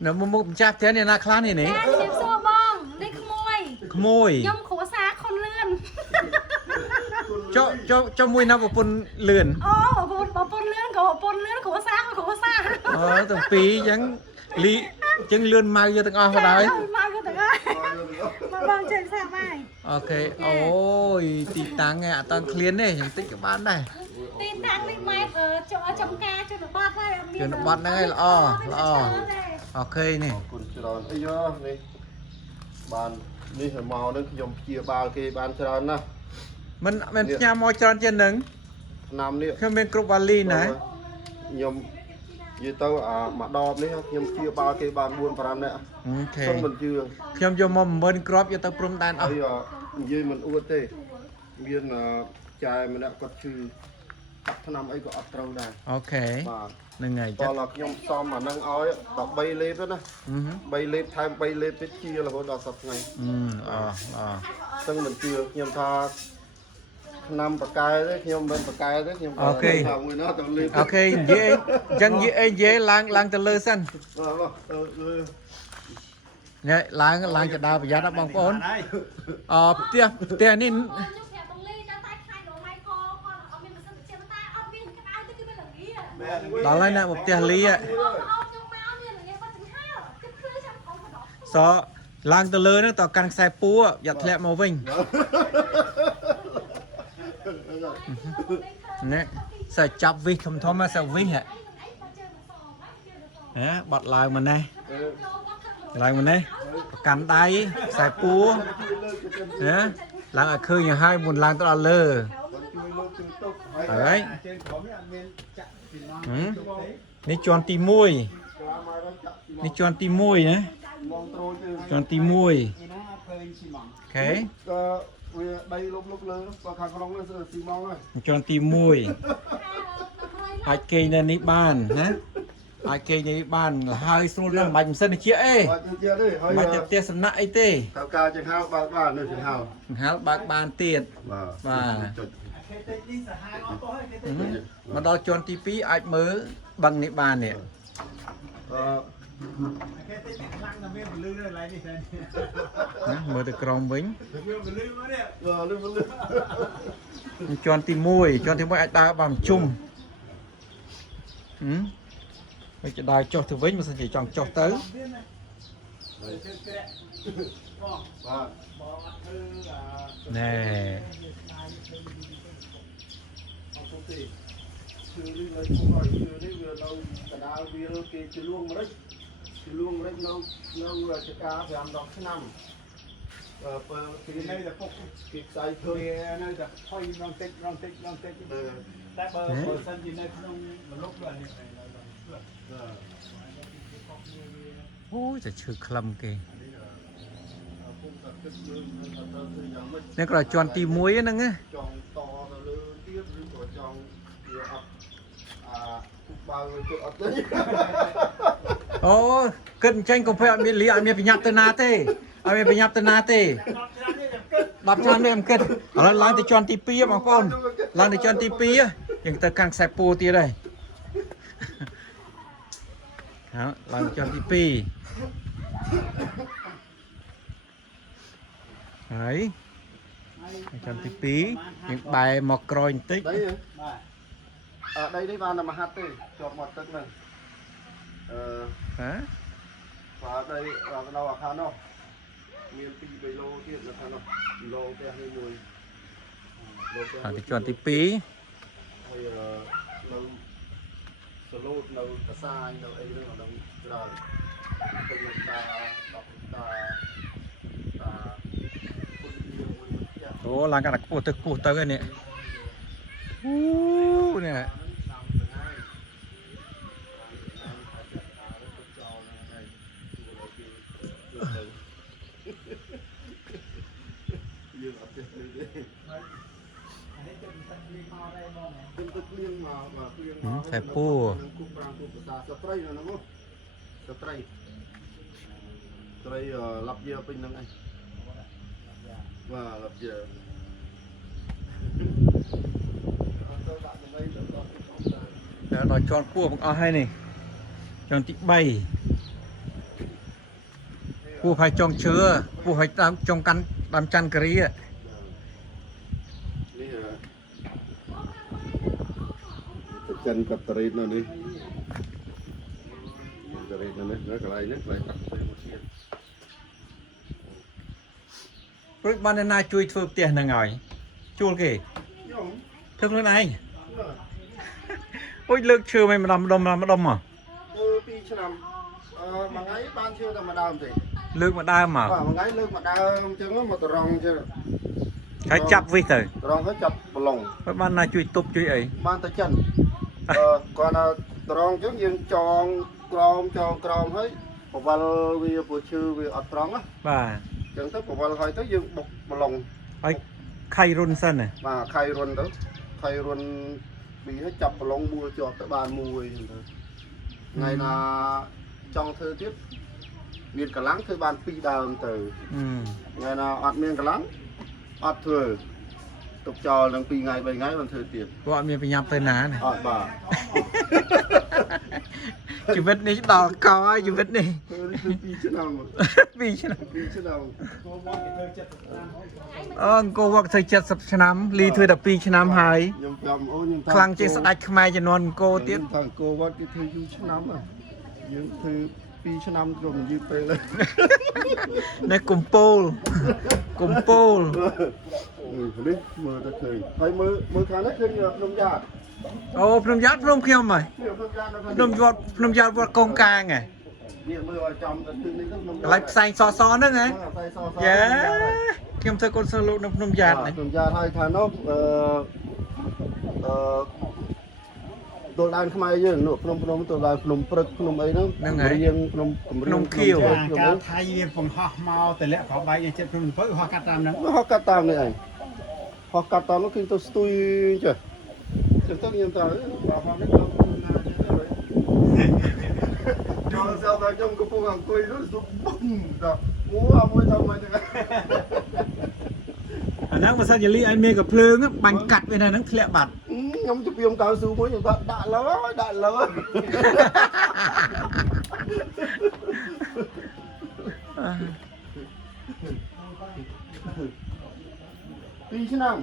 nó một chạp thế này là khá này nàyขโมยยมขัวซาคนเลื่อนcho mùi nào vào pôn lươn bảo pôn lươnขัวซาtừng phí chẳng lươn mau vô từng ao vào đấy mà bằng trên sao mai ok ôi tí tăng nghe tăng clean này chẳng tích cái bán này tí tăng đi mai ở chỗ trong ca cho nó bọt đây cho nó bọt này là ok này bàn đi phải màu nó dùng chia ba cái bàn cho nó mình nhà môi tròn trên nứng nam đi không bên cục vali này nhom như tao mà đo đấy nhom chia ba cái bàn buôn vào này ok xong mình chưa nhom vô mồm bên crop cho tao prom đan bây giờ như mình uất tê viên chai mình đã có chữ thằng năm ấy có ấp trâu này ok nâng ngày chắc là nhom xong mà nâng ói đọc bay lên đó bay lên tham bay lên cái chia là có đọc sập ngày xong mình chưa nhom tha năm bậc cai đấy nhom bên bậc cai đấy nhom ok ok dễ chân dễ lang từ lơ xanh này lang cho đào bây giờ đã bằng ổn tia ní đó là nè một tia ly ạ so lang từ lơ nó tao căng xe pú giặt lẹ màu vinh nè sợ chọc vi thom mà sợ vi hả bọt lại mình đây cắn tay xài pú lang ở khơi nhà hai buồn lang tôi là lơ đấy ní tròn tì môi nhé tròn tì môi ok đây lúc lớn và khang long nó xì mong rồi tròn tì môi ai kê nên ní bàn hả ai kê như bàn là hai số năm mạnh sân chia ê mạnh tiếp sân nại tê thao ca chẳng hao ba nơi chẳng hao bác bàn tiền và mà đo tròn tì pí ai mớ bằng ní bàn nè mở từ còng vĩnh tròn tì môi ai ta bằng chung bây giờ đài cho thứ vĩnh mà chỉ chọn cho tới nè luôn đấy lâu sẽ cá phải ăn đọc cái năm cái này là phục cái sai thôi này là thôi rong tích tại bờ sân gì này không một lúc rồi ôi trời chưa khăm kì này có là tròn tì muối ấy nè nghe ô cân tranh cũng phải miễn lý anh miễn phải nhặt tên na thế anh miễn phải nhặt tên na thế đập cho anh em cân lang thì tròn tì pi mà con lang thì tròn tì pi á nhưng ta càng sẹp po tia đây đó lang tròn tì pi đấy tròn tì pi những bài mọc còi tích đây đấy vào là mà hát đi chọn một tức này và đây là đâu à khăn đâu miền tây bê lô kia là khăn đâu lô kia hơi mùi thì chọn tí pí hay lâu solo lâu cả xa lâu ấy nữa là đông rồi ô lang cái là cụ tơ cái này nè phải pu ត្រីឡាប់យើពេញហ្នឹងឯងបាទឡាប់យើ ដល់ជាន់គួរបង្អស់ហើយនេះជាន់ទី3គួរឲ្យចង់ជឿគួរឲ្យតាមចង់កាន់តាមច័ន្ទគិរី នេះចិនកាត់តរីនៅនេះតរីនៅនេះកន្លែងនេះកន្លែងកាត់ទៅមកទៀត ព្រឹកបានណាជួយធ្វើផ្ទះហ្នឹងហើយជួលគេ ខ្ញុំ ធ្វើខ្លួនឯងអូយលើកឈើមិនម្ដុំម្ដុំម្ដុំមក 2 ឆ្នាំមួយថ្ងៃបានឈើតែម្ដងទេ លើកមកដើមមក បាទមួយថ្ងៃលើកមកដើមអញ្ចឹងមកតរងអញ្ចឹង ហើយចាប់វិសទៅ តរងទៅចាប់ប្រឡង ហើយបានណាជួយទប់ជួយអី បានតែចិនគាត់ថាតរងអញ្ចឹងយើងចងក្រោមហើយបវលវាព្រោះឈើវាអត់ត្រង់ណា បាទ អញ្ចឹងទៅបវលហើយទៅយើងបុកប្រឡង ហើយខៃរុនសិនណា បាទខៃរុនទៅខៃរុនពីឲ្យចាប់ប្រឡងមួយជាប់ទៅបានមួយអញ្ចឹងទៅថ្ងៃណាចង់ធ្វើទៀតមានកម្លាំងធ្វើបាន2ដើមទៅថ្ងៃណាអត់មានកម្លាំងអត់ធ្វើទុកចោលនឹង2ថ្ងៃ3ថ្ងៃមិនធ្វើទៀត គាត់អត់មានប្រញាប់ទៅណាណា អត់បាទ ជីវិតនេះដល់កោហើយជីវិតនេះ ធ្វើនេះ2ឆ្នាំ 2ឆ្នាំ 2ឆ្នាំ អង្គវឹកធ្វើ70ឆ្នាំលីធ្វើតែ2ឆ្នាំហើយ ខ្ញុំប្រាប់អូនខ្ញុំថា ខ្លាំងជាងស្ដេចខ្មែរជំនាន់អង្គរទៀត ថាអង្គវត្តគេធ្វើយូរឆ្នាំយើងធ្វើ2ឆ្នាំក៏មិនយឺតពេកដែរ នេះកំពូលកំពូល នេះមើលទៅឃើញហើយមើលខាងនេះឃើញភ្នំយ៉ាត អូភ្នំយ៉ាតភ្នំខ្ញុំហ៎ ភ្នំយ៉ាតនៅខាង ភ្នំយ៉ាតវត្តកងកាងហ៎ នេះមើលឲ្យចំទៅទិសនេះទៅភ្នំ កន្លែងផ្សែងសហ្នឹងហ៎ យ៉ា ខ្ញុំធ្វើកូនសិស្សលោកនៅភ្នំយ៉ាតនេះ ភ្នំយ៉ាតហើយខាងនោះទល់ដែនខ្មែរយើងនោះភ្នំទល់ដែនភ្នំព្រឹកភ្នំអីហ្នឹងរៀងភ្នំខៀវ ការថៃវាបង្ហោះមកតែលាក់ប្របែកចិត្តព្រមទៅហោះកាត់តាមហ្នឹង ហោះកាត់តាមនេះឯងហោះកាត់តាមនោះគឺទៅស្ទួយចេះចឹងទៅខ្ញុំទៅបើហោះនេះទៅណាចឹងទៅចូលសល់តែខ្ញុំកំពុងអង្គុយនោះសុបបឹងដល់អូអាមួយទៅមកចឹង អាហ្នឹងបើសិនជាលីឲ្យមានកាភ្លើងបាញ់កាត់វានៅហ្នឹងធ្លាក់បាត់ ខ្ញុំជឿមកៅស៊ូមួយខ្ញុំថាដាក់លើដាក់លើ 2 ឆ្នាំ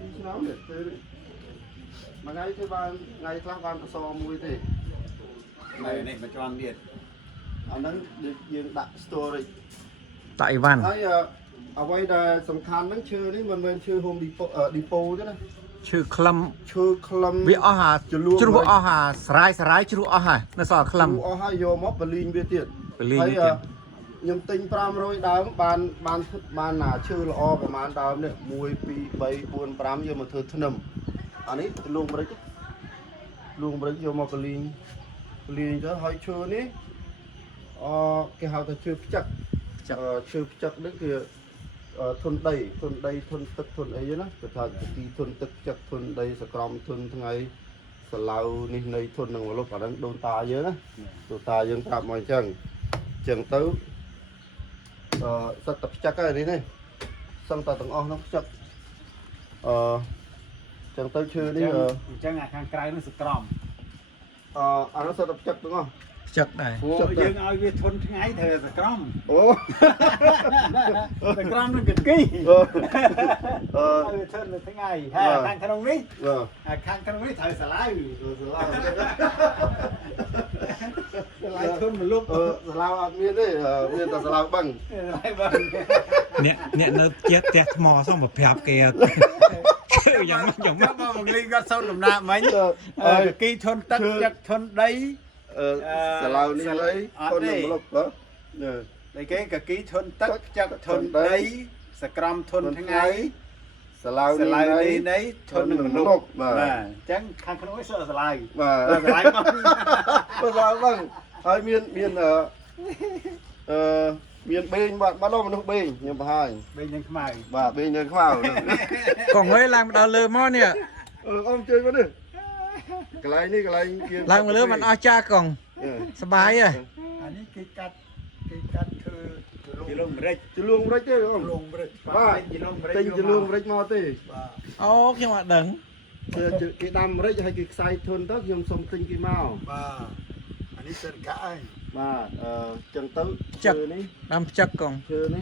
នេះទៅមួយថ្ងៃធ្វើបានថ្ងៃខ្លះបានអសមួយទេ នេះមកជន់ទៀត អាហ្នឹងយើងដាក់ storage តាក់អីវ៉ាន់ ហើយអ្វីដែលសំខាន់ហ្នឹងឈើនេះមិនមែនឈើ Home Depot ទេណា ឈើក្លឹម ឈើក្លឹម វាអស់អាជ្រោះអស់អាស្រាយជ្រោះអស់ហើយនៅសល់ក្លឹម អស់ហើយយកមកបលីងវាទៀត បលីងវាទៀត ខ្ញុំទិញ500ដើមបានណាឈើល្អប្រហែលដើមនេះ1 2 3 4 5យកមកធ្វើធ្នឹមអានេះលួងម្រេចយកមកបលីងទៅហើយឈើនេះគេហៅថាឈើផ្ចឹកឈើផ្ចឹកនេះគឺធន់ដីធន់ទឹកធន់អីណាគេថាទីធន់ទឹកផ្ចឹកធន់ដីសក្រំធន់ថ្ងៃសាឡៅនេះនៃធន់នឹងលុបអាហ្នឹងដូនតាយើងណាដូនតាយើងប្រាប់មកអញ្ចឹងទៅសិតតែផ្ចឹកហើយនេះសឹងតែទាំងអស់នោះផ្ចឹកចឹងទៅឈើនេះ អញ្ចឹងអាខាងក្រៅនោះសក្រំ អានោះសិតតែផ្ចឹកទាំងអស់ ចឹកដែរ ព្រោះយើងឲ្យវាធន់ថ្ងៃត្រូវសក្រំ អូ សក្រំនឹងកគី ឲ្យវាធន់នៅថ្ងៃហើយខាងក្នុងនេះខាងក្នុងនេះត្រូវសាឡៅធន់មកលុប សាឡៅអត់មានទេមានតែសាឡៅបឹង អ្នកនៅផ្ទះថ្មសោះមកប្រាប់គេឈើយ៉ាងម៉េច មកលីគាត់សូនដំណាក់មិញកគីធន់ទឹកចិត្តធន់ដី សាឡៅនេះហើយធន់នឹងលុបបើ តែគេកគីធន់ទឹកចិត្តធន់ដីសក្រំធន់ថ្ងៃ សាឡៅ សាឡៅ នេះ នេះធន់នឹងមនុស្សបាទអញ្ចឹងខាងក្នុងនេះសើសាឡៅ បាទ សាឡៅមក សាឡៅបឹងហើយមានមានបេងបាត់មនុស្សបេងខ្ញុំបង្ហាញ បេងនឹងខ្មៅ បាទបេងនៅខ្មៅ កងហើយឡើងមកដល់លើមកនេះ អមជួយមកនេះ cái này đi cái này ឡើងមកលើមិនអស់ចាកងសបាយហ៎ อันนี้กิกัดคือจะลงเร็จ chứ luôn đấy chứ không ลงเร็จ ba จะลงเร็จ tinh chứ luôn đấy mau tê អូខ្ញុំអត់ដឹង cái đam đấy hay cái sai thôn đó nhưng xong tinh cái mau បាទอันนี้เป็นกะไอ้ mà chân tứ Chật. chừ ní ដាំផ្ចឹកកង chừ ní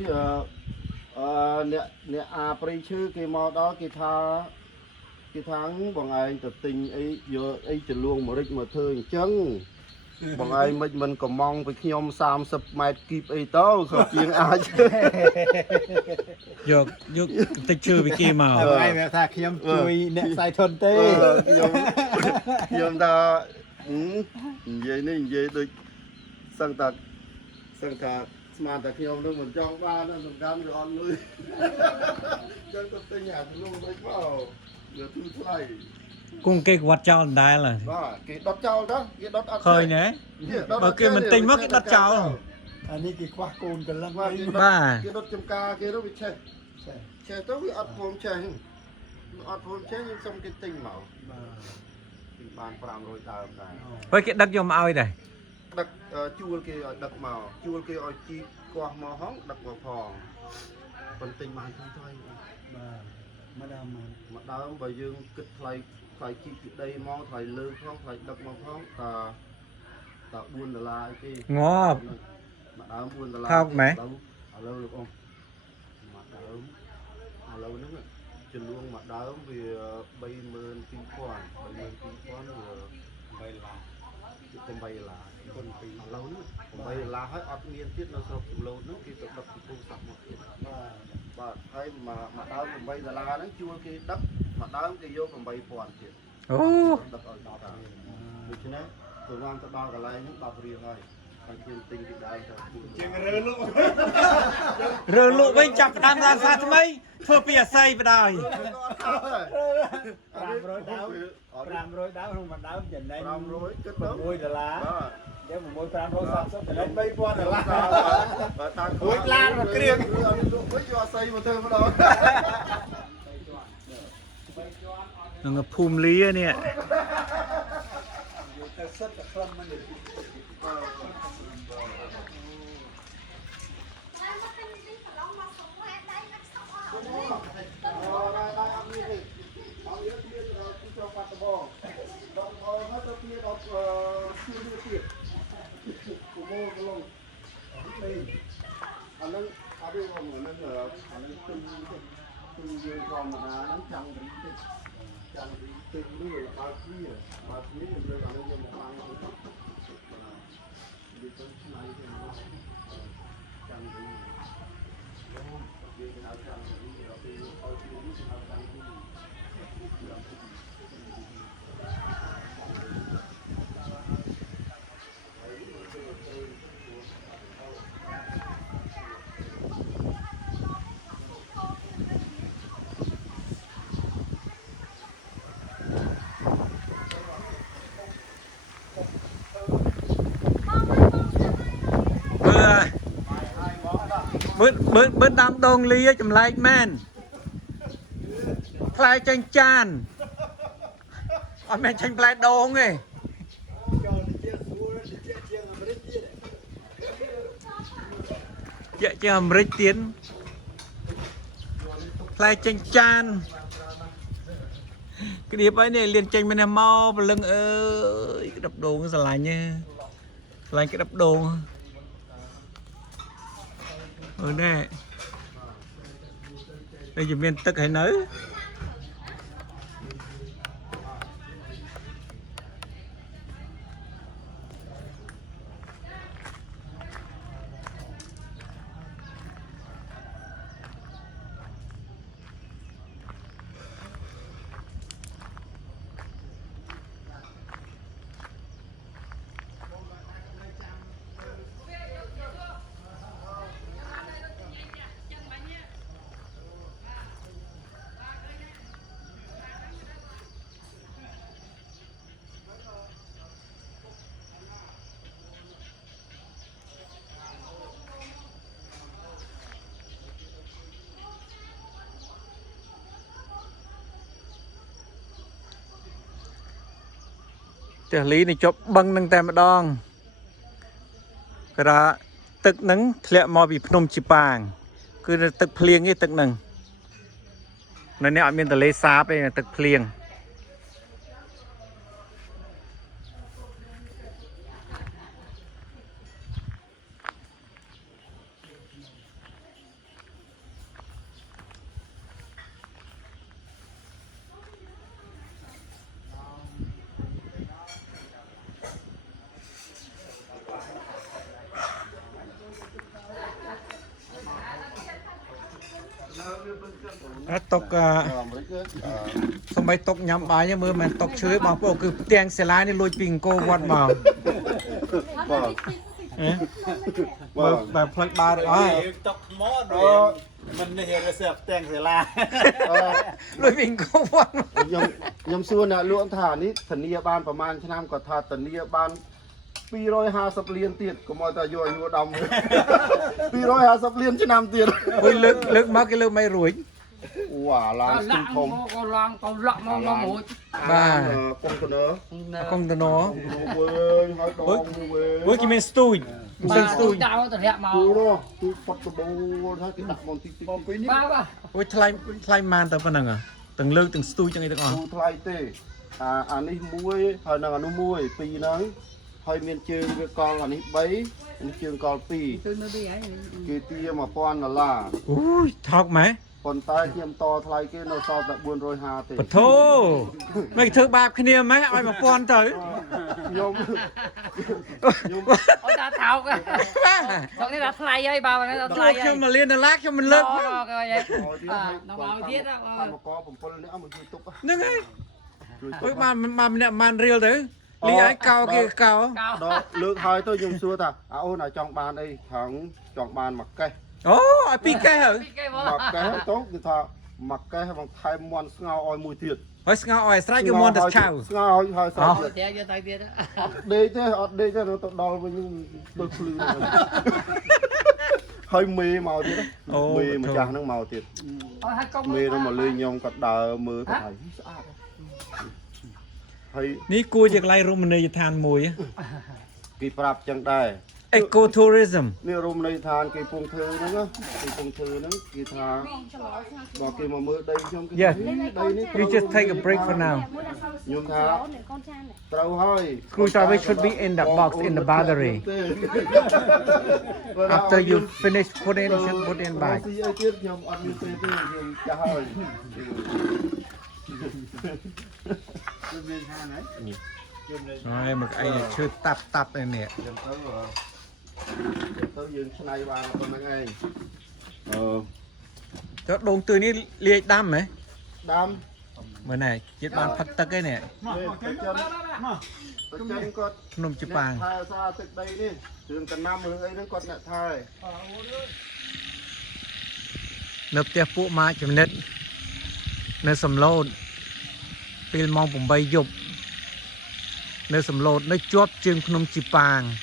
nè nè pri chư cái mau đó cái tháng bọn anh tập tình ấy giờ ấy chỉ luôn mà rích mà thương chân bọn anh mình còn mong với nhom 30 mét kịp ấy tao không chiên ai chứ យកតិចឈើពីគេមក ไอ้แบบถ้าเคียมจุยเนี่ยใส่ทนเต้ nhom ta vậy nên vậy tôi sang ta mà ta nhom nó mình trong ba nó mình cam rồi ăn nuôi chân tập tình nhà luôn đấy vào giờ thứ này គង់គេវត្តចោលដែរឡើយ đó cái đốt trâu đó cái đốt ឃើញទេបើគេមិនទិញមកគេដុតចោល อันนี้กี่ควักกูนกันแล้ว ว่า បាទ cái đốt châm ca cái đó bị che che tới cái ọt phồng che ọt phồng che nhưng xong cái tinh màu tinh bàn phàm rồi tao này ហើយគេដឹកយកមកឲ្យដែរ đặc chua kia đặc màu chua kia ở chi qua màu hóng đặc màu phòn còn tinh bàn thôi thôi มาดามมา mà đau bởi dương kịch phải chi đây mò phải lư phong phải đặc màu phong ta buôn là cái ងប់ mà đau buôn là Không, mẹ. ở lâu được không mà đau ở lâu nữa chân luôn mà đau vì bay mơn kinh quan rồi ใบลา chứ không bay là คนปี ở lâu nữa còn bay là hết ọt miên tiết nó sập lâu nữa khi tự đập thì sập một tiết ว่า và hay mà đau còn bay là nó chua cái đất mà đau cái vô còn bay hoàn tiết អូ đập ở đó cả được chứ đấy tôi mang tới bao cả lại những đập riêng thôi thằng kiên tinh cái đai cho เจียงเรือลูก រើលក់វិញចាប់ផ្ដើមសាសាថ្មីធ្វើពីអាស័យបណ្ដោយ 500 đáo 500 đáo không mà đáo nhìn đây 500 kết 1 đô la đó เดี๋ยวผมโวย330จะเล่น3,000 ដុល្លារ và thằng រួចឡានមកគ្រឿង với cho xây một thêm vào đó នឹងភូមិលីនេះ តែសិតតែខ្លឹមមិនទេ anh nó ở đây còn người nó ở đây từng dương còn mà nó chẳng từng đứa là ba kia mình lên ở đây một bằng đi tới này thì nó chẳng đi cái nào chẳng đi ở đây ở đây nào chẳng đi bữa đám đông ly chùm lại men play tranh chan ở mẹ tranh play đông ấy dạ chứ hầm rít tiến play tranh chan cái điệp ấy này liền tranh bên em mau và lưng ơi cái đập đồ cái là nha lại cái đập đồ ở đây đây chỉ miền tức hay nới Tè lý này chụp băng nâng tem đong. Cái đó tức nâng lẹ mò bị phnom chì pàng. Cứ tức phliêng ấy tức nâng. Nó nè miền tờ lê sáp ấy tức phliêng. Tộc xong mấy tộc nhắm bài nhá mưa mà tộc chơi bằng bộ cứ tiền xe lái đi lôi pin cô quạt vào bà phật ba rồi tóc mó rồi mình hiện là sẹp tiền sẽ là lôi pin cô quạt nhầm xưa nè luôn thả ní thần nia banประมาณ năm còn thả thần nia ban 250 liên tiền có mọi ta vô vô đồng 250 liên cho năm tiền ôi lực mà cái lực mày rủi quả là sinh thông con lang con lọ mong mũi ba con tờ nó với cái men stui mình stui tao tao hẹ màu tôi bắt đầu thay cái đặt món tí tí ôi thay man tao phần nào à từng lư từng stui cho người ta còn thay tê anh ấy muối hồi nào nó muối pì nắng hơi miền trường cái con là ní bấy trường con pì cái tia mà con là ui thọc mày còn tay tiêm to thay cái nó so tại buôn rồi hà thì thô mày thưa bạp cái niềm mấy ai mà con tới nhôm ôi ta thảo cái thằng này là thay ơi bà này là thay cho mà liên là lát cho mình lên nó bảo thiết đó mà cóผมคนnữa một YouTube nâng ấy ôi mà mình real đấy lý ái cao kia cao đó lượng hai tôi dùng xưa ta ôn là chọn bàn đây thằng chọn bàn mặc cây ồ pi cây hả mặc cây tốt người ta mặc cây bằng thay mòn ngao oi mùi thiệt ôi ngao oi strike cái mòn đất chào ngao oi sao đây đây thế nó đo với những đôi khư hơi mê màu thiệt mê mà chả nó màu thiệt mê nó mà lên nhom cật đờ mưa có thấy ní cuaจากไรรูมในทานมวย kỳ prap chẳng đây ecotourism นี่รูมในทานkỳ pung thư nữa kỳ pung thư nữa kỳ thàบอกkỳ mà mưa đây trong cái yeah đây you just take a break for now nhung thà trâu hơi screwdriver should be in the box in the battery after you finish put in you should put in back rồi một anh này chưa tap này nè tới dương này vào con này cho đông từ ní liệt đam ấy đam bữa này chết ban phát tắc cái nè chân con nôm chụp bàng thay xa từ đây đi trường cần năm hướng ấy nó con lại thay nộp tiền phụ má chấm nết nơi sầm lôn pil mong bụng bay dục nơi sầm lôn nơi chóp trường nôm chụp bàng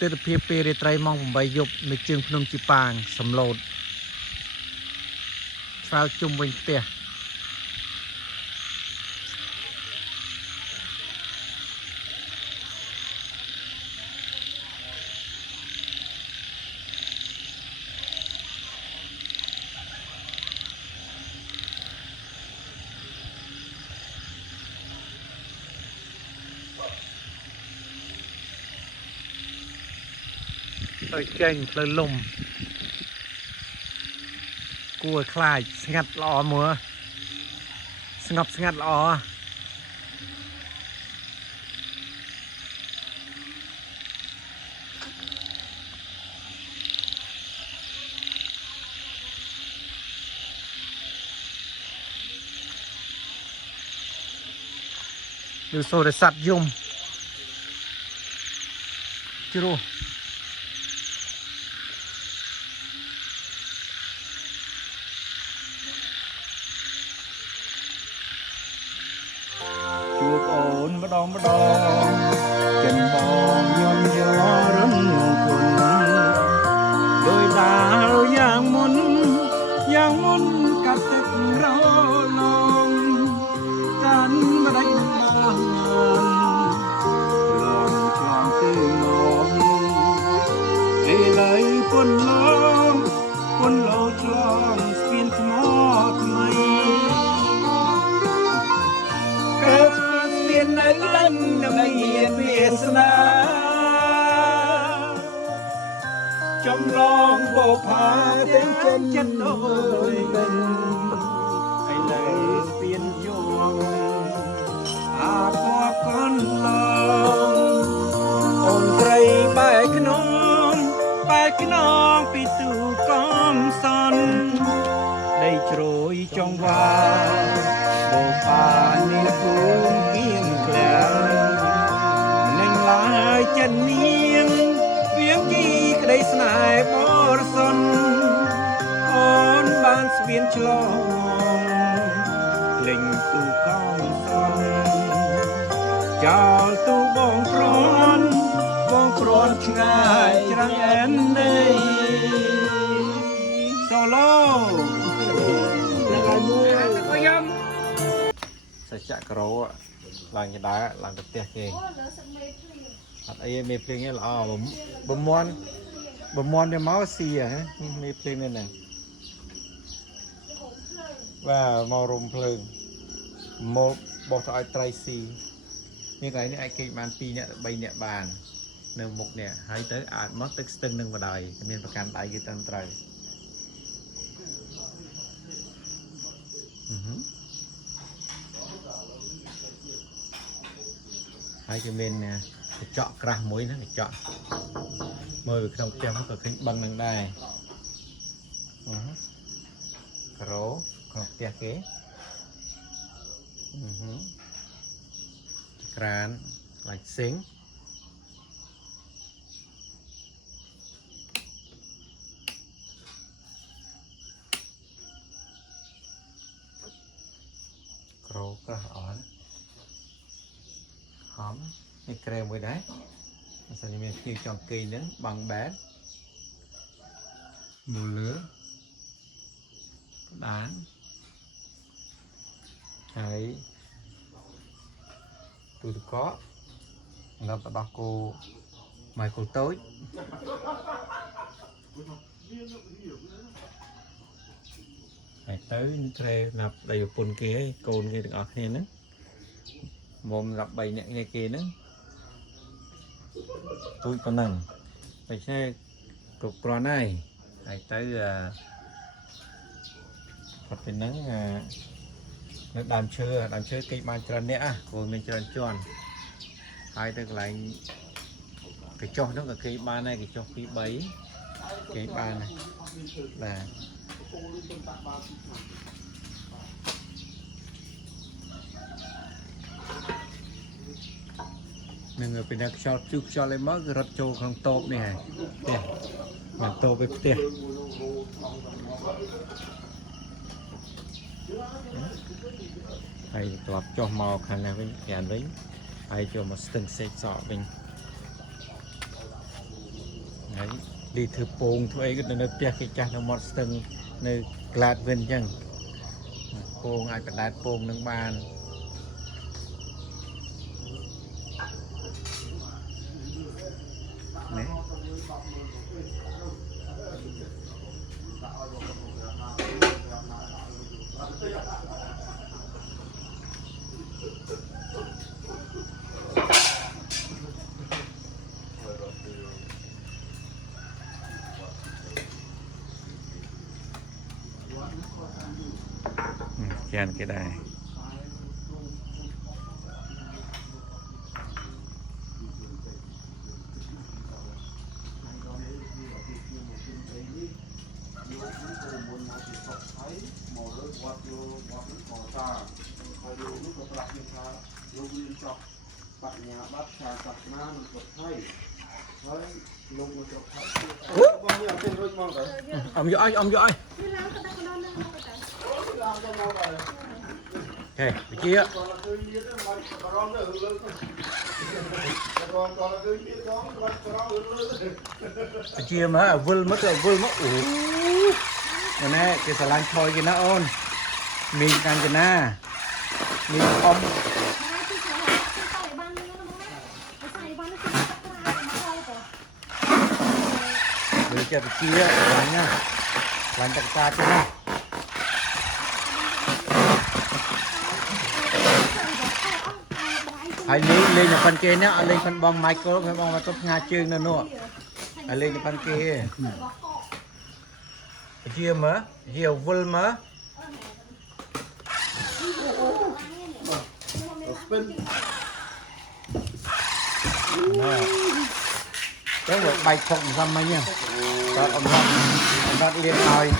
tết phiêu pê để trai mong bụng bay dục nơi trường nôm chụp bàng sầm lôn sao chung bình tiền tôi chênh tôi lùm cua khai ngặt lọ mùa ngặt lọดูโซเดสัตยุ่มจิโร่ម្ដងចិនបងខ្ញុំយករំគុណដោយដាលយ៉ាងមុនកាត់ទឹករលងកាន់ម្ដេចបង ដឹងនៃវាសនាចំឡងបោផាទាំងចិនចិត្តដូចវិញឥឡូវស្ពានយងអាពកកូនឡងអូនត្រីបែកក្នុងពីទូកំសន់ដីជ្រោយចង្វាបោផានេះភូមិគៀងក្លាំងនឹងឡាយចិននាងវាងជីក្តីស្នេហ៍បរិសុទ្ធអូនបានស្ពានឆ្លងលេងទូកំសន់ចោលទូបងប្រន់ឆ្ងាយច្រាំងអែននៃសូឡូសច្ចៈក្រោឡើងញដាឡើងទៅផ្ទះគេអត់អីមេភ្លេងឯងល្អបំមន់វាមកស៊ីហ៎មេភ្លេងនេះហ្នឹងបាទមករំភ្លើងមកបោះទៅឲ្យត្រីស៊ីនេះកន្លែងនេះអាចគេបាន2នាក់3នាក់បាននៅមុខនេះហើយទៅអាចមកទឹកស្ទឹងនឹងបណ្ដោយមានប្រកាន់ដៃគេត្រឹមត្រូវហើយគេមានកញ្ចក់ក្រាស់មួយណាកញ្ចក់មើលក្នុងផ្ទះមកក៏ឃើញបឹងនឹងដែរក្រោក្នុងផ្ទះគេក្រានឡាច់សិងក្រោក្រាស់អត់ហំនេះក្រែមួយដែរអញ្ចឹងមានភ្ញៀវចង់គេងហ្នឹងបាំងបែតមូលដានហើយទូទឹកកកងាប់ដោះគោម៉ៃគោតូចហើយទៅនេះក្រែណាប់ដៃប្រពន្ធគេកូនគេទាំងអស់គ្នាហ្នឹងមុំរាប់3នាក់គ្នាគេហ្នឹងទូចប៉ុណ្ណឹងតែឆ្នេះគ្រប់គ្រាន់ហើយទៅគាត់ពីហ្នឹងនៅដើមឈើគេបានច្រើនអ្នកព្រោះមានច្រើនជាន់ហើយទៅកន្លែងកញ្ចុះហ្នឹងក៏គេបានដែរកញ្ចុះ2 3គេបានដែរបាទនឹងពីណាខ្យល់ខ្យល់ឲ្យមកគឺរត់ចូលក្នុងតូបនេះហើយផ្ទះបានតូបទៅផ្ទះហើយត្រឡប់ចុះមកខាងនេះវិញខាងវិញហើយចូលមកស្ទឹងសេកសក់វិញហើយលីធ្វើពងធ្វើអីក៏នៅផ្ទះគេចាស់នៅមាត់ស្ទឹងនៅក្លាតវិញអញ្ចឹងពងអាចបដែតពងនឹងបាននេះចានគេដែរបញ្ញាបត្រសាសនានិងពុទ្ធហើយលោកមកចុះហើយបងនេះអត់ទេរួចមកទៅអំយកឲ្យអូខេវិជាវិជាមកវិលមកទៅវិលមកអូណែគេស្រឡាញ់ថយគេណាអូនមីងកាញ្ចនាមីងអ៊ំវាជាវិជាហ្នឹងណាឡាញ់តកាទេណា hai lên là phần kia nhá lên phần bong Michael phải bong Michael Nga chương nữa nọ hai lên là phần kia chia mà nhiều vul mà cái rồi bài phộng răm mấy nha ông răm liên hồi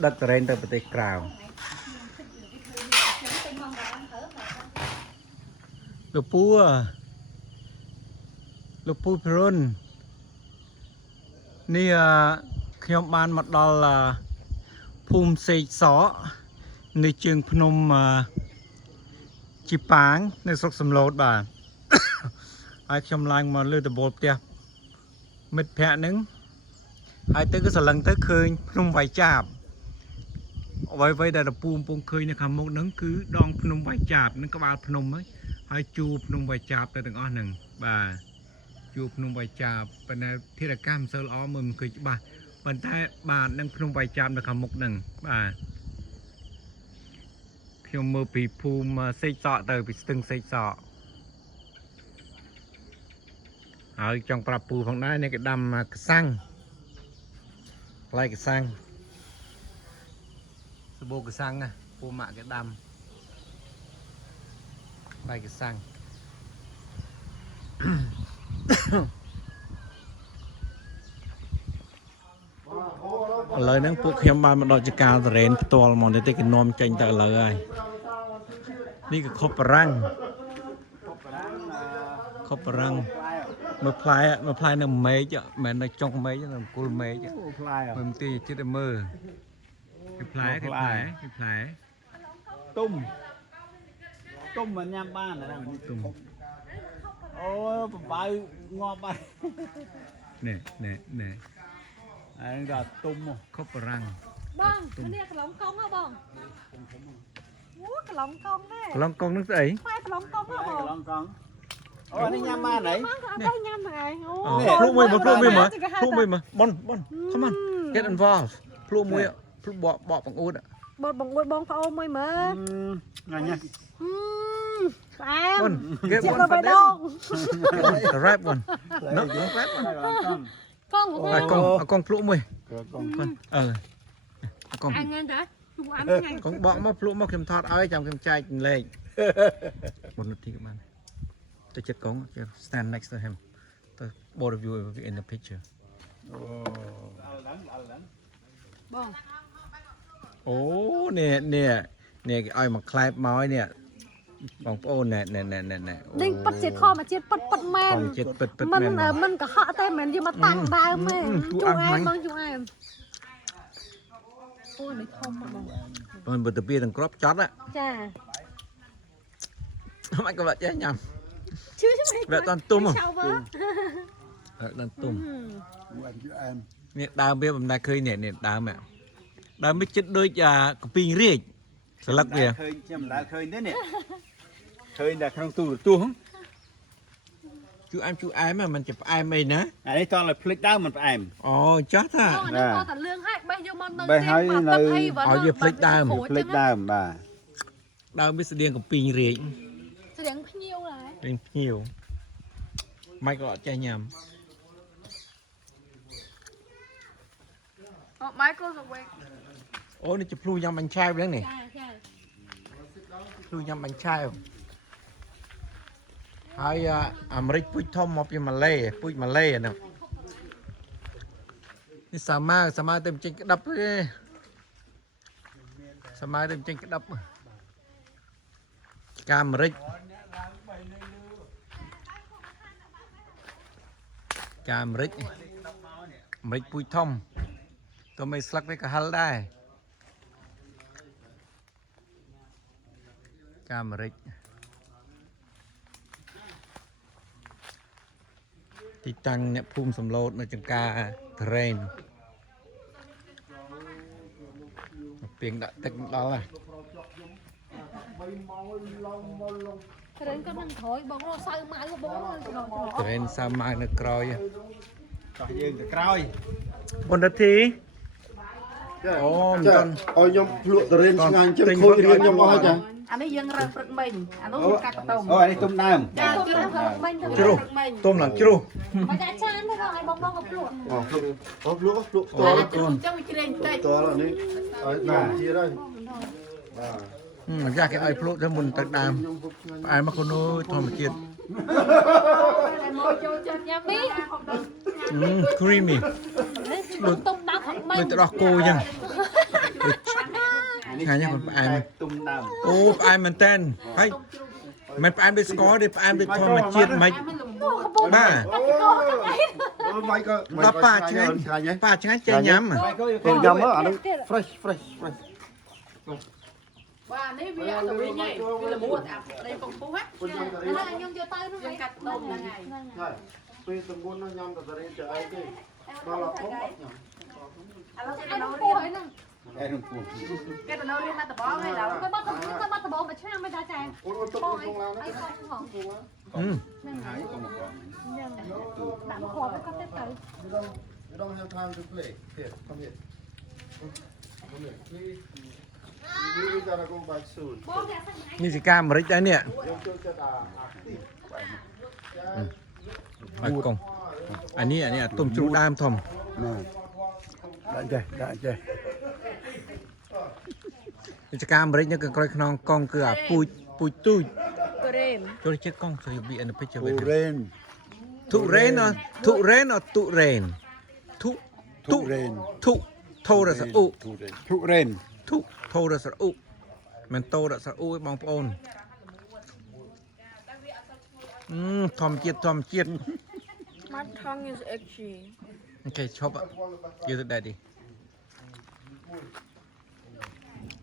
đất trên từ bề cào lục pu pronนี่ខ្ញុំ បាន មក ដល់ ភូមិ សេកស នៅ ជើង ភ្នំ ជីប៉ាង នៅ ស្រុក សំឡូត បាទ ហើយ ខ្ញុំ ឡើង មក លើ ដំបូល ផ្ទះ មិត្តភ័ក្ដិ ហ្នឹង ហើយ ទៅ គឺ សឡឹង ទៅ ឃើញ ភ្នំ វាយ ចាប អ្វីៗ ដែល ពូ កំពុង ឃើញ នៅ ខាង មុខ ហ្នឹង គឺ ដង ភ្នំ វាយ ចាប នឹង ក្បាល ភ្នំ ហ្នឹង ហើយ ជួរ ភ្នំ វាយ ចាប ទៅ ទាំង អស់ ហ្នឹង បាទ ជួរ ភ្នំ វាយ ចាប ប៉ុន្តែ ធាតុអាកាស មិន សូវ ល្អ មើល មិន ឃើញ ច្បាស់ ប៉ុន្តែ បាទ នឹង ភ្នំ វាយ ចាប នៅ ខាង មុខ ហ្នឹង បាទ ខ្ញុំ មើល ពី ភូមិ សេកសក់ ទៅ ពី ស្ទឹង សេកសក់ ហើយ ចង់ ប្រាប់ ពូ ផង ដែរ នេះ គេ ដាំ ក្សាំង ផ្លែ ក្សាំង សបូរ ក្សាំង ណា ពូ ម៉ាក់ គេ ដាំ ផ្លែ ក្សាំង ឥឡូវហ្នឹងពួកខ្ញុំបានមកដល់ចកាលតរ៉េនផ្ទាល់មកទៅគេនាំចេញទៅឥឡូវហើយនេះគឺខុបបារាំងមើលផ្លែនៅមេឃមិននៅចុងមេឃនៅគល់មេឃផ្លែមើលទីចិត្តមើលគឺផ្លែទុំមិនញ៉ាំបានណាទុំអូប្របើងាប់បាត់នេះអានេះក៏ទុំខុបបារាំងបងនេះកន្លងកងហ៎បងអូកន្លងកងនេះកន្លងកងនឹងស្អីផ្លែកន្លងកងហ៎បងកន្លងកងអូនេះញ៉ាំបានហីបងអត់ได้ញ៉ាំហ្នឹងឯងអូភ្លុកមួយមកបន come on get involved ភ្លុកមួយភ្លុកបកបង្អួតបងប្អូនមួយមើលញ៉ាំផ្អែម get one for them the right one no right one កងភ្លុកមួយកងអញហ្នឹងតាកងបកមកភ្លុកមកខ្ញុំថតឲ្យចាំខ្ញុំចែកលេខ1នាទីក៏បានទៅចិត្តកង stand next to him the both of you will be in the picture បងអូនេះគេឲ្យមកខ្លែបមកនេះបងប្អូនណែនេះប៉ិតជាធម្មជាតិប៉ិតមែនជាតិប៉ិតមែនមិនកុហកតែមិនយកមកតាំងដើមទេជួអែមបងជួអែមអូនេះធំបងបើទៅពីទាំងក្របចត់ចាមិនក៏ចេះញ៉ាំឈឺវាអត់ទុំនេះដើមវាមិនដែលឃើញនេះដើមវាចិត្តដូចកពីងរាជស្លឹកវាឃើញខ្ញុំមិនដែលឃើញទេនេះឃើញតែក្នុងទូរទស្សន៍ជួអែមមិនជាផ្អែមអីណាអានេះតោះឲ្យភ្លេចដើមមិនផ្អែមអូចាស់ថាអូនេះតើលឿងហើយបេះយកមកនៅបេះហើយនៅឲ្យវាភ្លេចដើមបាទដើមវាស្តៀងកពីងរាជស្តៀងភ្ញៀវដែរភ្ញៀវមិនក៏អត់ចេះញ៉ាំអូ Michael's awake អូនេះជាភ្លូញ៉ាំបាញ់ឆាវហ្នឹងនេះភ្លូញ៉ាំបាញ់ឆាវហើយអាមេរិកពូជធំមកពីម៉ាឡេពូជម៉ាឡេហ្នឹងនេះសាម៉ាទៅចេញក្តាប់ទេសាម៉ាទៅចេញក្តាប់កាអាមេរិកពូជធំទៅមិនស្លឹកវាក៏ហិលដែរកាអាមេរិកទីតាំងអ្នកភូមិសំឡូតនៅចង្ការត្រេនពីងដាក់ទឹកដល់ហើយត្រេនក៏នឹងក្រោយបងរកសៅម៉ៅបងត្រេនសៅម៉ៅនៅក្រោយចោះយើងទៅក្រោយ1នាទី អូមិន ចា តាន់ ឲ្យខ្ញុំភ្លក់តរៀនឆ្ងាញ់ចឹងខូចរៀនខ្ញុំអស់ហើយចា អានេះយើងរើព្រឹកមិញអានោះកាត់តុំ អូនេះទុំដើម ចាទុំរើមិញទៅ ជ្រុះទុំឡើងជ្រុះ មកដាក់ចានទៅឲ្យបងមកភ្លក់ អូភ្លក់ភ្លក់ផ្ទាល់ ជ្រុះចឹងវាជ្រេងតិច ផ្ទាល់នេះឲ្យតាមទៀតហើយបាទ មិនយ៉ាគេឲ្យភ្លក់ទៅមុនទឹកដើម ខ្ញុំពុកឆ្ងាញ់ ផ្អែមមកខ្លួនធម្មជាតិ មកចូលចិត្តញ៉ាំមី creamy ទុំដើមមិញ ដូចទឹកដោះគោអញ្ចឹងថ្ងៃនេះមិនផ្អែម ទុំដើម អូផ្អែមមែនតើហើយមិនផ្អែមដូចស្ករទេផ្អែមដូចធម្មជាតិមិនបាទ អូម៉ៃក៏ ដល់ប៉ាឆ្ងាញ់ប៉ាឆ្ងាញ់ចេះញ៉ាំ គេញ៉ាំមើលអានោះ fresh បាទនេះវាទៅវិញហីវាល្មួតអាដីកំពុះហ៎ខ្ញុំយកទៅនោះកាត់ដុំហ្នឹងហើយ ហើយពេលទៅមុននោះញ៉ាំតែរៀនចើអីទេដល់អត់ខ្ញុំអត់ញ៉ាំ ឥឡូវគេនៅនេះហ្នឹង អេនោះពូ គេទៅនៅនេះមកតបងហើយដល់ទៅបាត់តបងមួយឆ្នាំមិនដល់ចា អូនទៅក្នុងឡាន អីខំហង ហើយកុំមក យ៉ាងដាក់មកគ្រាប់ទៅគាត់ទៅ You don't have time to play. Here, come here. Come here. We gotta go back soon. បងអ្នកសាច់ នេះជាការអាមេរិកដែរនេះ យើងចូលចិត្តអាទី ហើយកងអានេះអាទុំជ្រូកដើមធំ ដាក់ចេះដាក់ចេះ នេះជាការអាមេរិកនេះគឺក្រោយខ្នងកងគឺអាពូជទូច ក្រែម ចូលចិត្តកង so you be in the picture with ពូ him រេន ទុរេនor ទុរេនទុថូរសអ៊ូ ទុរេន ទុថូរសអ៊ូមិនតូរសអ៊ូឯបងប្អូនធម្មជាតិ My tongue is itchy. អូខេឈប់យូទៅដែរឌី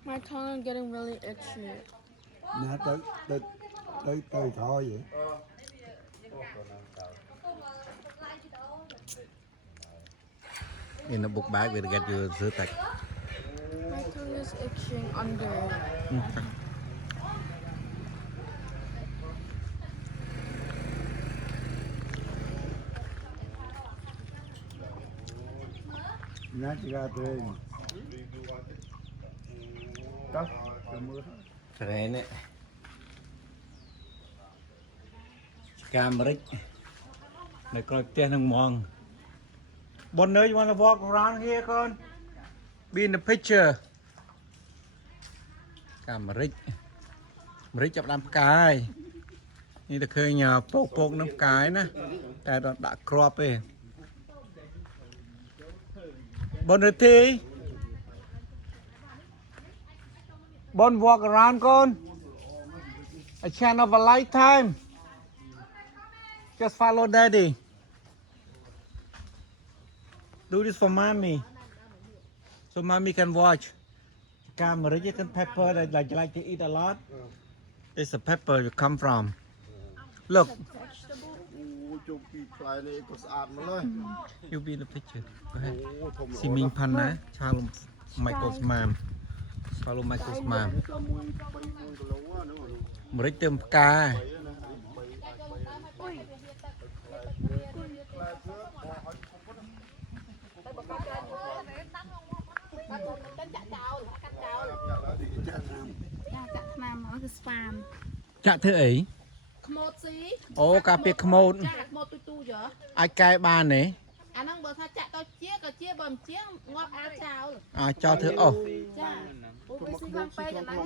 My tongue is getting really itchy. ណាទៅថយ in the book bag we get you ซื้อតែ My tongue is itching under. ណាជាការទៅតោះទៅមើល ត្រែនេះការអាមេរិកនៅក្រោយផ្ទះនឹងហ្មង Bonner, you want to walk around here, con? Be in the picture. កាមេរិកចាប់ដាំផ្កាយនេះទៅឃើញពកនឹងផ្កាយណាតែដល់ដាក់គ្រាប់ទេbon reti bon walk around con a chance of a lifetime just follow daddy do this for mommy so mommy can watch camera you can pepper that like you like to eat a lot it's a pepper you come from look អូជុំពីផ្លែនេះក៏ស្អាតមកហើយ you be in the picture go ahead អូធំ ស៊ីមីងផាន់ណាឆាលម៉ៃកូស្មាមឆាលម៉ៃកូស្មាម 1 គីឡូហ្នឹង ម្រេចទៅផ្កា ចាចាក់ថ្នាំមកគឺស្វាម ចាក់ធ្វើអី ខ្មោចស៊ី អូការពារខ្មោច ចាខ្មោចទូៗយើ អាចកែបានទេ អាហ្នឹងបើថាចាក់ទៅជាក៏ជាបើមិនជាងាប់អាចចោល អាចចោលធ្វើអស់ ចាពូវាស៊ីខ្លាំងពេកអាហ្នឹង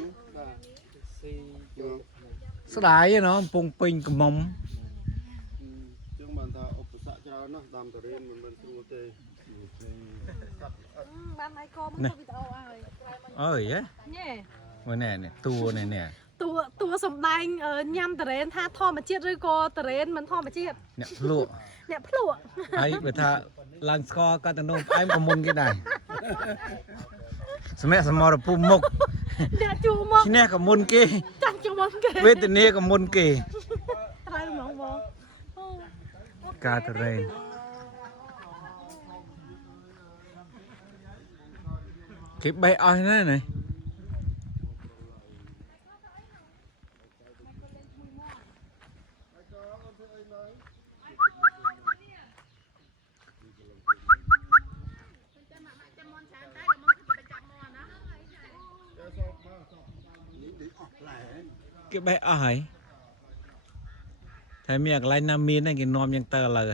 ស្ដាយឯណោះកំពុងពេញកំមុំ ចឹងបានថាឧបសគ្គច្រើនណាស់តាមតរៀនមិនមែនស្រួលទេ បានហើយកមកវីដេអូហើយ អើយហ៎ ញ៉េ មើលនេះតួនេះ តួសំដែងញ៉ាំតរ៉េនថាធម្មជាតិឬក៏តរ៉េនមិនធម្មជាតិ អ្នកភ្លក់ អ្នកភ្លក់ ហើយបើថាឡើងស្គរក៏ទៅនោមផ្អែមក៏មុនគេដែរសម្រាប់សមរភូមិមុខ អ្នកជួមក ឈ្នះក៏មុនគេ ចាស់ជាងមកគេ វេទនាក៏មុនគេ ត្រូវហ្មងបង ការតរ៉េនគេបេះអស់ណានេះ cái bé ở ấy thấy miệng lại nam miên này cái nomยังtờ lời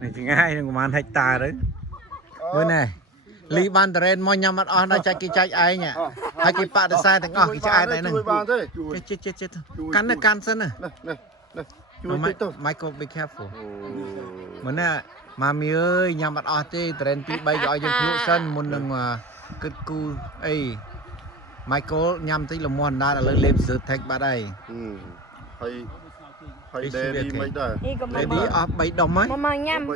này chỉ ngay đừng mà hạch ta đấy bữa này lý ban tren môi nhắm mắt on nó chạy cái chạy ai nhỉ hai cái bạn được sai thằng ngọc cái chạy này này chết cắn này cắn sân này Michael be careful bữa này mami ơi nhắm mắt on thế tren pi bay gọi cho phụ sân muốn đừng mà cất cu ấy Michael nhắm tí là muốn đã lên lên sự thạch bà đây hay để đi mấy đời để đi off bảy đồng ấy Mama nhâm.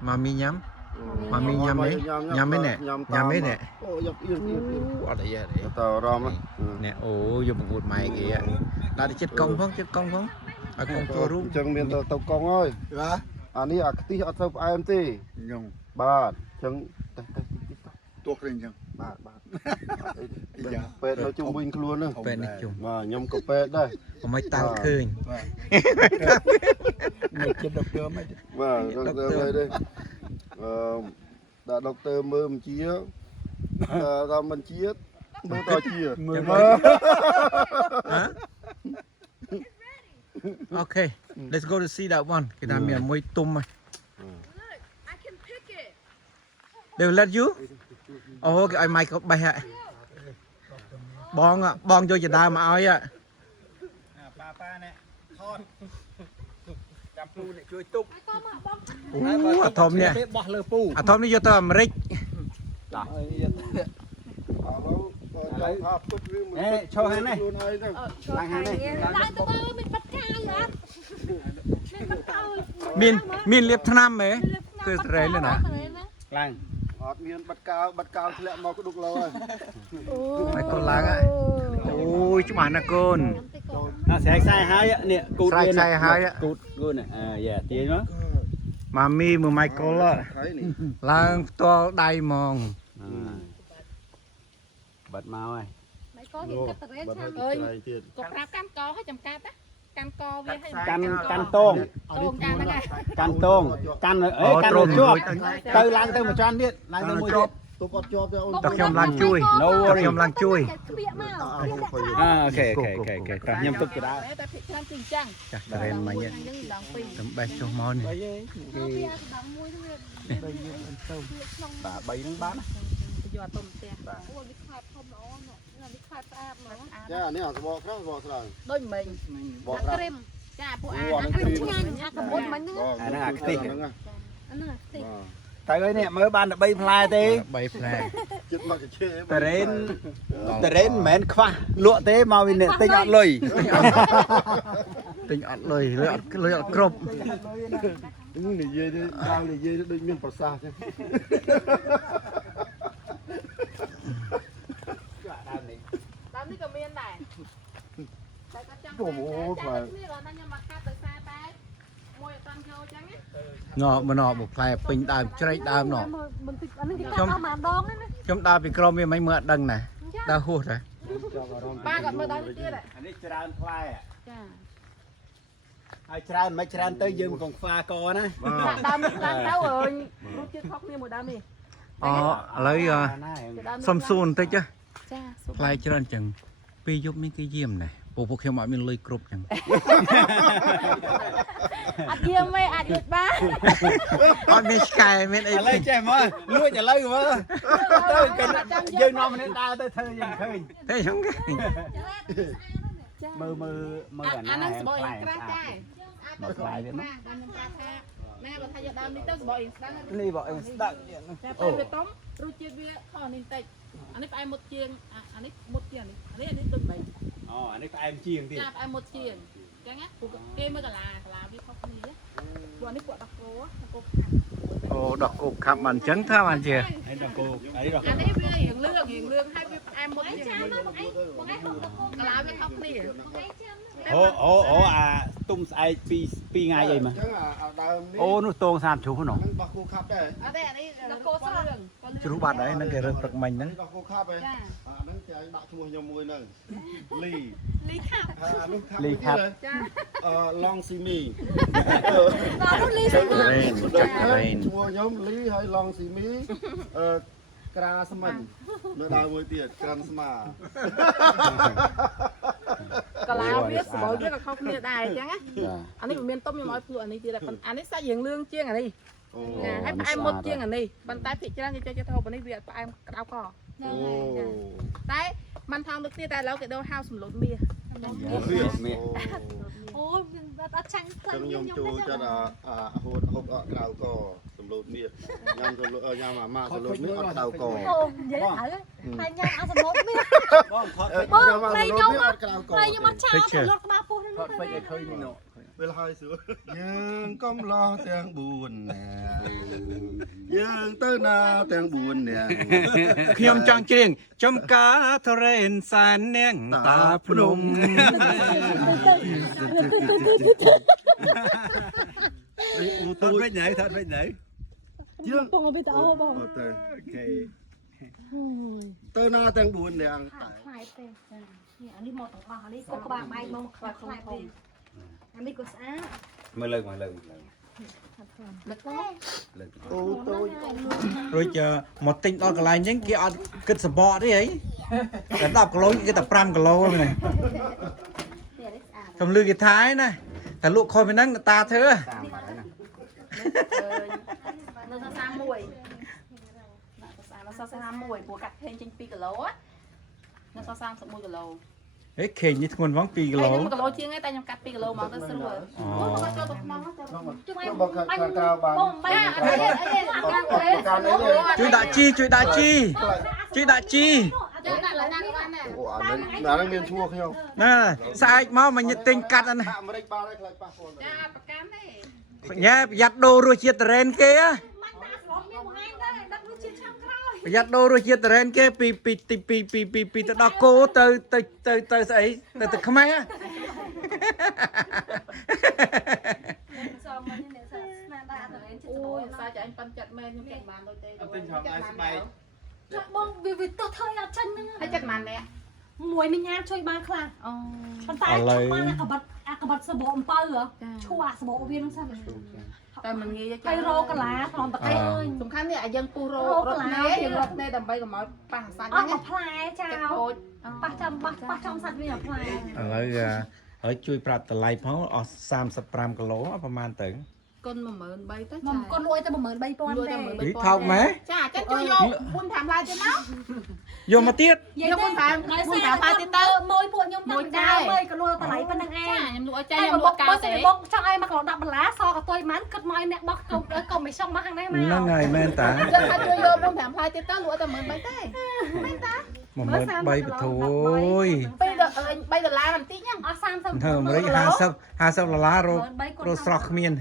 mami nhắm đấy nhắm mấy nè nhắm mấy nè ở đây vậy đấy tàu rom á nè ồ dùng một mày kìa đã đi chết công không à công cho rú chân miền tàu công ơi anh ấy tí ở sau em tí ba chân tuột lên chăng ba pet nó chung bình luôn nữa pet này chung mà nhom cặp pet đây có mấy tao khơi mày chết độc đơ mày và doctor đây đã doctor mơ mình chia ra mình chia mơ to chia okay let's go to see that one cái đám miền môi tum này they will let you oh cái ai mai có bay hả bong vô giờ đào mà ai ạ pa nè thonจับปูเนี่ยช่วยตุ๊บ thom nè បោះលើពូ thomនេះយកទៅអាមេរិក cho hắn này Lại từ từ mình bắt cao vậy. Mình bắt cao. មានលៀបថ្នាំហ៎គឺត្រេនណា ឡើង អត់មានបាត់កៅធ្លាក់មកក៏ដុកលោហើយ ហើយកូនឡើងអូយច្បាស់ណាស់កូន ស្រែកខ្សែហើយនេះគូត ស្រែកខ្សែហើយ គូតគូនយ៉ាទាញមក ម៉ាមីមួយម៉ៃកុល ហើយនេះ ឡើងផ្ទាល់ដៃហ្មង បិទមកហើយ Mày có hiện cắt tờ rét បាត់ហើយ ơi. ឆ្លៃទៀត Cột ráp cam co hay chầm cát á. Cam co với hay កាន់តង tôm cam đó nè. កាន់តងកាន់អេកាន់ជាប់ទៅឡើងទៅមួយចានទៀតឡើងទៅមួយទៀត ទុកអត់ជាប់ទេអូន តើខ្ញុំឡើងជួយ No តើ worry ខ្ញុំឡើងជួយ Bịa màu. អូខេខ្ញុំទុកទៅដល់ Đấy ta thịt cam tình chăng. ចាស់ត្រេនមកនេះ Nhưng đằng pì. តំបេះចុះមកនេះ Nó bịa đằng môi thôi. បាទ3នឹងបាន Giờ tôm tè. Ôi cái khát không nó nè. Là cái khát áp nó. ចានេះអាសបកខ្លះសបកស្រា Đôi mình. បក Ăn ខ្លះ kem. Chà phụ ăn ăn kem nhanh. Ăn cầm bột bánh nữa. អាហ្នឹងអាខ្ទិះហ្នឹង Ăn nữa. Thịt. ទៅហើយនេះមើលបានតែ3ផ្លែទេ 3ផ្លែ ចិត្តមកកាជេ តរេនមិនមែនខ្វះលក់ទេមកវាអ្នកទិញអត់លុយ ទិញអត់លុយលុយអត់គ្រប់ និយាយទៅដល់និយាយទៅដូចមានប្រសាសន៍ចឹង Tao đi cầm miên này. Tại tao chăm Ôi, miên, phải. chăm miên rồi tao nhầm mặt cắt từ xa tay. Môi toàn vô trắng á. ងក់មកមកផ្លែពេញដើមជ្រែកដើមណោះ Mình thịt ăn cái cắt mà đón á. ខ្ញុំដើរពីក្រមវាមិនមើលអត់ដឹងណាដើរហួសដែរ Ba còn mơ đón kia đấy. អានេះច្រើនផ្លែ Chà. ហើយច្រើនមិនច្រើនទៅយើងមកកងខ្វាកណា Đam đâu rồi. Lúc chưa khóc như một đam đi. អូឥឡូវ សុំសួរបន្តិច Chà. ផ្លែច្រើនចឹងពេលយប់មានគេយាមដែរពួកខ្ញុំអត់មានលុយគ្រប់ចឹង Ăn kia mày ăn được ba. អត់មានឆ្កែមានអី ឥឡូវចេះមកលួចឥឡូវមើលទៅយើងនាំនេះដើរទៅធ្វើយើងឃើញ ទេចឹងគេ មើលអាណា Ăn ăn sợi bò cắt đây. Một vài viên mắt. Nè bà thay cho đam đi tới sợi bò cắt. នេះបងស្ដាប់ Chà tôi về tóm. Rồi chia bia thò nín tịch. Anh ấy phải một chiên, anh ấy một chiên đi. Anh ấy từng bảy. អូអានេះផ្អែមជាងទៀត Chà phải một chiên. Chẳng á, phụ kê mới cả là vi không gì á. Bọn ấy của đặc cố á, cô. អូដកគោកខាប់មិនចឹងថាបានជា ហើយដល់គោអានេះដល់ Anh ấy với hiền lương hay với em một chiên. Cả là vi không gì. អូអាទុំស្អែក2ថ្ងៃអីមក ចឹងអាដើមនេះ អូនោះតង30ជ្រុះហ្នឹង ហ្នឹងបោះគូខាប់ដែរ Ở đây anh ấy đặc cố sao lương. ជ្រុះបាត់ហើយហ្នឹងគេរើសព្រឹកមិញហ្នឹង បោះគូខាប់ឯង Chà. អាហ្នឹងគេឲ្យដាក់ឈ្មោះខ្ញុំមួយហ្នឹងលី Lý khắp. អានោះខាប់ លីខាប់ Chà. ឡងស៊ីមី Đó lúc Lý ត្រេន ឈ្មោះខ្ញុំលីហើយឡងស៊ីមី ក្រាស្មិននៅដើរមួយទៀតក្រាន់ស្មា កាឡាវាសបោវាក៏ខុសគ្នាដែរអញ្ចឹងណាអានេះមិនមានទុំខ្ញុំឲ្យភ្លក់អានេះទៀតតែអានេះសាច់រៀងលឿងជាងអានេះហើយផ្អែមមុតជាងអានេះប៉ុន្តែភាគច្រើនគេចូលចិត្តហូបអានេះវាផ្អែមក្តៅក អូ តែมันថងទឹកទៀតតែឥឡូវគេដូរហៅសម្លុតមាស អូវាអត់ចាញ់ខ្លាំង ខ្ញុំចូលចិត្តហូតហូបក្រៅកសម្លូតមៀតញ៉ាំសម្លូតញ៉ាំអាម៉ាសម្លូតមៀតអត់ក្រៅក អូនិយាយហើយហើយញ៉ាំអាសម្លុតមាស បងថត បង ញ៉ាំអាសម្លូតមៀតអត់ក្រៅក ហើយខ្ញុំអត់ឆាសម្លុតក្បាលពោះហ្នឹង ថតពេកឲ្យឃើញនេះនោះ ពេលហើយសួរយើងកំឡោះទាំង4នាក់យើងទៅណាទាំង4នាក់ ខ្ញុំចង់ច្រៀងចំការធរេនសែននាងតាភ្នំ អូ ថ ទូ ត ច ពេកណៅថតពេកណៅ យើង បងទៅអូបង ទៅ អូខេ ទៅណាទាំង4នាក់ ខ្លាយទេចានេះអានេះមកទាំងអស់អានេះក៏ក្បាលបែកមកខ្លាយខ្លាយទេអានេះក៏ស្អាត មើលលើមកលើ នឹកទេ អូទូច រួចមកទិញដល់កន្លែងហ្នឹងគេអត់គិតសបកទេហីតែ10គីឡូគេតែ5គីឡូហ្នឹង នេះអានេះស្អាត ខ្ញុំលឺគេថាឯណាតែលក់ខុសពីហ្នឹងតាធ្វើ តាមហើយណា នៅសាសាមួយនៅសាសាមួយព្រោះកាត់ខេងចេញ2គីឡូនៅសាសា31គីឡូ ហេខេងនេះធ្ងន់ហ្មង2គី ហើយ ឡូ ខ្ញុំ1គីឡូជាងឯងតែខ្ញុំកាត់2គីឡូមកទៅស្រួលអូមកចូលទៅក្នុងទៅ ជួយ បងខាងក្រៅបាន បងបែកអត់ទេអីទេអាកាទេ ជួយដាក់ជីជួយដាក់ជីជួយដាក់ជី ចូលដាក់ឡើងណាក៏បានដែរ អូអាហ្នឹងមានឈ្មោះខ្ញុំ ណាស្អែកមកមកញិតទិញកាត់អានេះ អាមេរិកបានហើយខ្លាចប៉ះពាល់ ចាអត់ប្រកាន់ទេ ញ៉ែប្រយ័ត្នដូររសជាតិតរ៉េនគេហ៎ មិនតាស្រុកមានបង្ហាញដែរដឹករសជាតិឆ្នាំក្រោយ ប្រយ័ត្នដូររសជាតិតរ៉េនគេពីទៅដល់គោទៅស្អីទៅខ្មែរ សមនេះអ្នកសាស្នាដែរអត់ទៅចិត្ត អូ អូ យ យ សាចាអញប៉ាន់ចិត្តមែនខ្ញុំចិត្តបានដូចទេ អត់ទិញឆោមដៃស្បែក ចាក់បងវាទៅធ្វើអត់ចាញ់ហ្នឹង ហើយចិត្តបានអ្នក មួយមិញញ៉ាំជួយបានខ្លះ អូ ប៉ុន្តែជួយបានអាកបាត់សបោអំពៅហ៎ឈួរអាសបោវានឹងសិន តែមិនងាយទេ ហើយរោកាឡាត្រង់តកែអើយ សំខាន់នេះអាយើងពុះររត់ណែយើងរត់ណែដើម្បីកុំឲ្យប៉ះសាច់ អ ហ្នឹង ត់មកផ្លែចោ ចិត្ត ល ខូច ប៉ះចំសាច់វិញអាផ្លែ ឥឡូវហើយជួយប្រាប់តម្លៃផងអស់35គីឡូប្រហែលទៅ គុណ13000ទៅ មកគាត់លួយទៅ13000 លួយ ទេ តែ13000 នេះថោកម៉ែ ចាចិត្តជួយយក4-5ឡាយទៀតមក យកមកទៀត យក4-5ឡាយទៀតទៅ មួយពួកខ្ញុំទៅដើមអើយក៏លួយតម្លៃប៉ុណ្្នឹងឯង ចាខ្ញុំលក់ឲ្យចា តែ ខ្ញុំល មក ក់កៅ បើ ទេ សិនមកចង់ឲ្យមកកន្លោ10បន្លាសក៏ទុយមិនគិតមកឲ្យអ្នកបោះកុំមិនចង់មកខាងនេះមក ហ្នឹងហើយមែនតា យើងថាជួយយក4-5ឡាយទៀតទៅលក់តែ13000ទេមែនតា 13000បធូអូយ 3ដុល្លារបន្តិចហ្នឹង អស់30 ធ្វើអាមេរិក50ដុល្លាររកស្រស់គ្មាន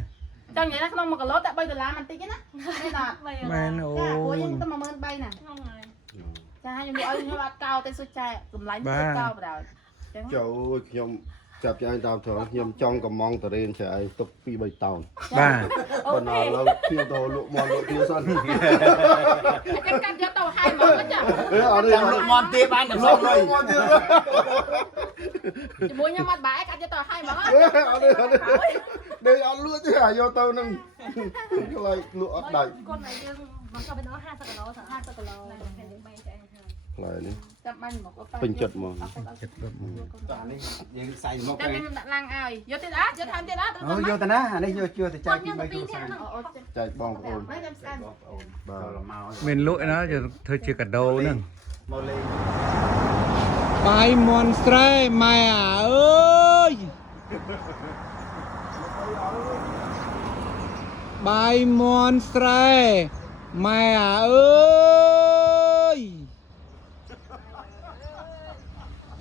ចង់និយាយថាក្នុង1គីឡូតែ3ដុល្លារបន្តិចណាមែនអត់ មែនអូ ចាព្រោះ យ យើងទៅ13000ណាចាខ្ញុំយកឲ្យខ្ញុំអត់កោទៅសុចែកម្លាញ់ទៅកោបដ ாய் ចឹង ចូលខ្ញុំចាប់ចាយតាមត្រង់ខ្ញុំចង់កំងតរេនចាយទុក2-3តោន បាទ ប៉ុន្តែឥឡូវធៀបទៅលក់មកលក់ទៀតសិន ចាំកាត់យកទៅហើយមកចា អត់ទេ ចាំលក់មន់ទៀតបានតែសុំលុយ មកទៀត ជាមួយខ្ញុំអត់បាយកាត់យកទៅហើយមក អត់ទេដូចអត់លក់ទេអាយកទៅនឹងខ្លាចលក់អត់ដាច់ គាត់ឲ្យយើងមកក៏បាន50គីឡូទៅ50គីឡូតែយើងបែងចែកហើយ ខ្លាចនេះ ចាំបាញ់មក ពេញចិត្តមក ចានេះយើងសាយមក ចាំ ទៅ ខ្ញុំដាក់ឡាំងឲ្យយកទៀតអត់យកថែមទៀតអត់ អូយកទៅណាអានេះយកទៅចែកពី3គ្រួសារ អូ ចែកបងប្អូន ចាំស្អាត បងប្អូន បាទ ចូលមក មានលក់ឯណាធ្វើជាកាដូហ្នឹង មកលេង បាយមន់ស្រែម៉ែអើយបាយមន់ស្រែម៉ែអើយ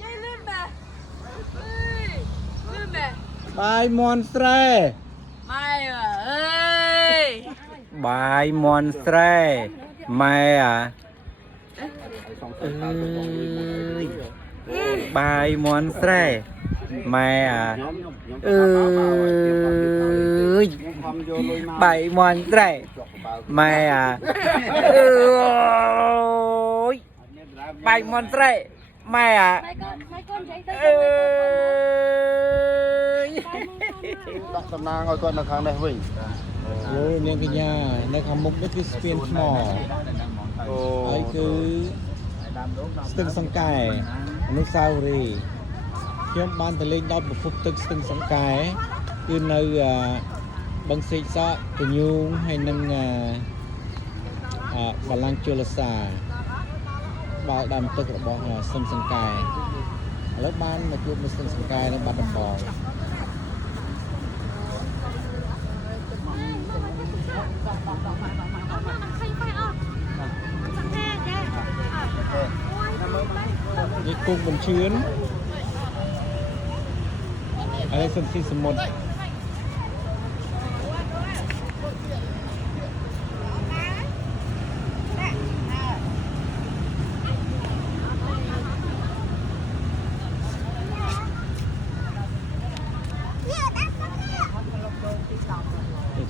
យាយលឿនបែលឿនបែ បាយមន់ស្រែ ម៉ែអើយ បាយមន់ស្រែម៉ែអើយបាយមន់ស្រែម៉ែអើយ ខំយកលុយមក បាយមន់ស្រែម៉ែអើយបាយមន់ស្រែម៉ែអើ ហើយកូននិយាយទៅ អើយ ដាក់តំណាងឲ្យគាត់នៅខាងនេះវិញ អូនាងកញ្ញានៅខាងមុខនេះគឺស្ពានថ្ម អ ហើយគឺស្ទឹងសង្កែអនុស្សាវរីយ៍ខ្ញុំបានទៅលេងដល់ប្រភពទឹកស្ទឹងសង្កែគឺនៅបឹងសេកសក់កញូងហើយនឹងបលាំងជលសាបាល់ដើមទឹករបស់ស្ទឹងសង្កែឥឡូវបានមកជួបនៅស្ទឹងសង្កែនៅបាត់ដំបងនេះគុកបញ្ជឿនហើយសំស៊ីសមុទ្រ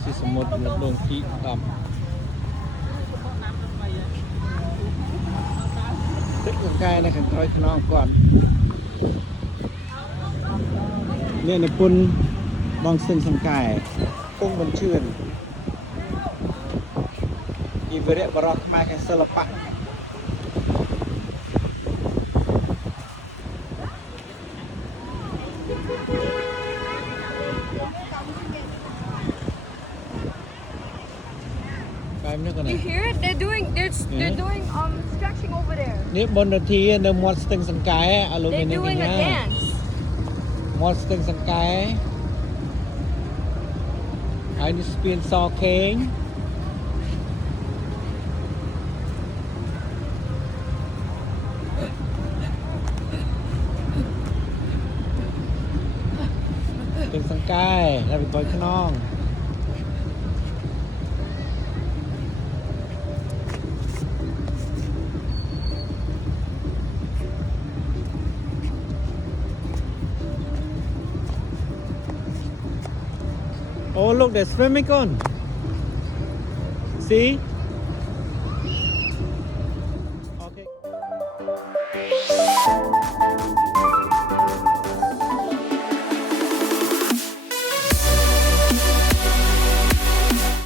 ស៊ីសមុទ្រនៅដងជី10ទឹកកង្កែនៅខាងក្រោយខ្នងគាត់នេះនិពន្ធបងស្ទឹងសង្កែគង់បញ្ជឿនជីវរៈបរោះខ្មែរខាងសិល្បៈYou hear it? They're doing stretching over there. នេះបនរធានៅមាត់ស្ទឹងសង្កែឲ្យលោកមាន They're ក doing ញ្ញា a dance. មាត់ស្ទឹងសង្កែហើយនេះស្ពានសខេងស្ទឹងសង្កែហើយពីក្រោយខ្នងOh, look, they're swimming on. See?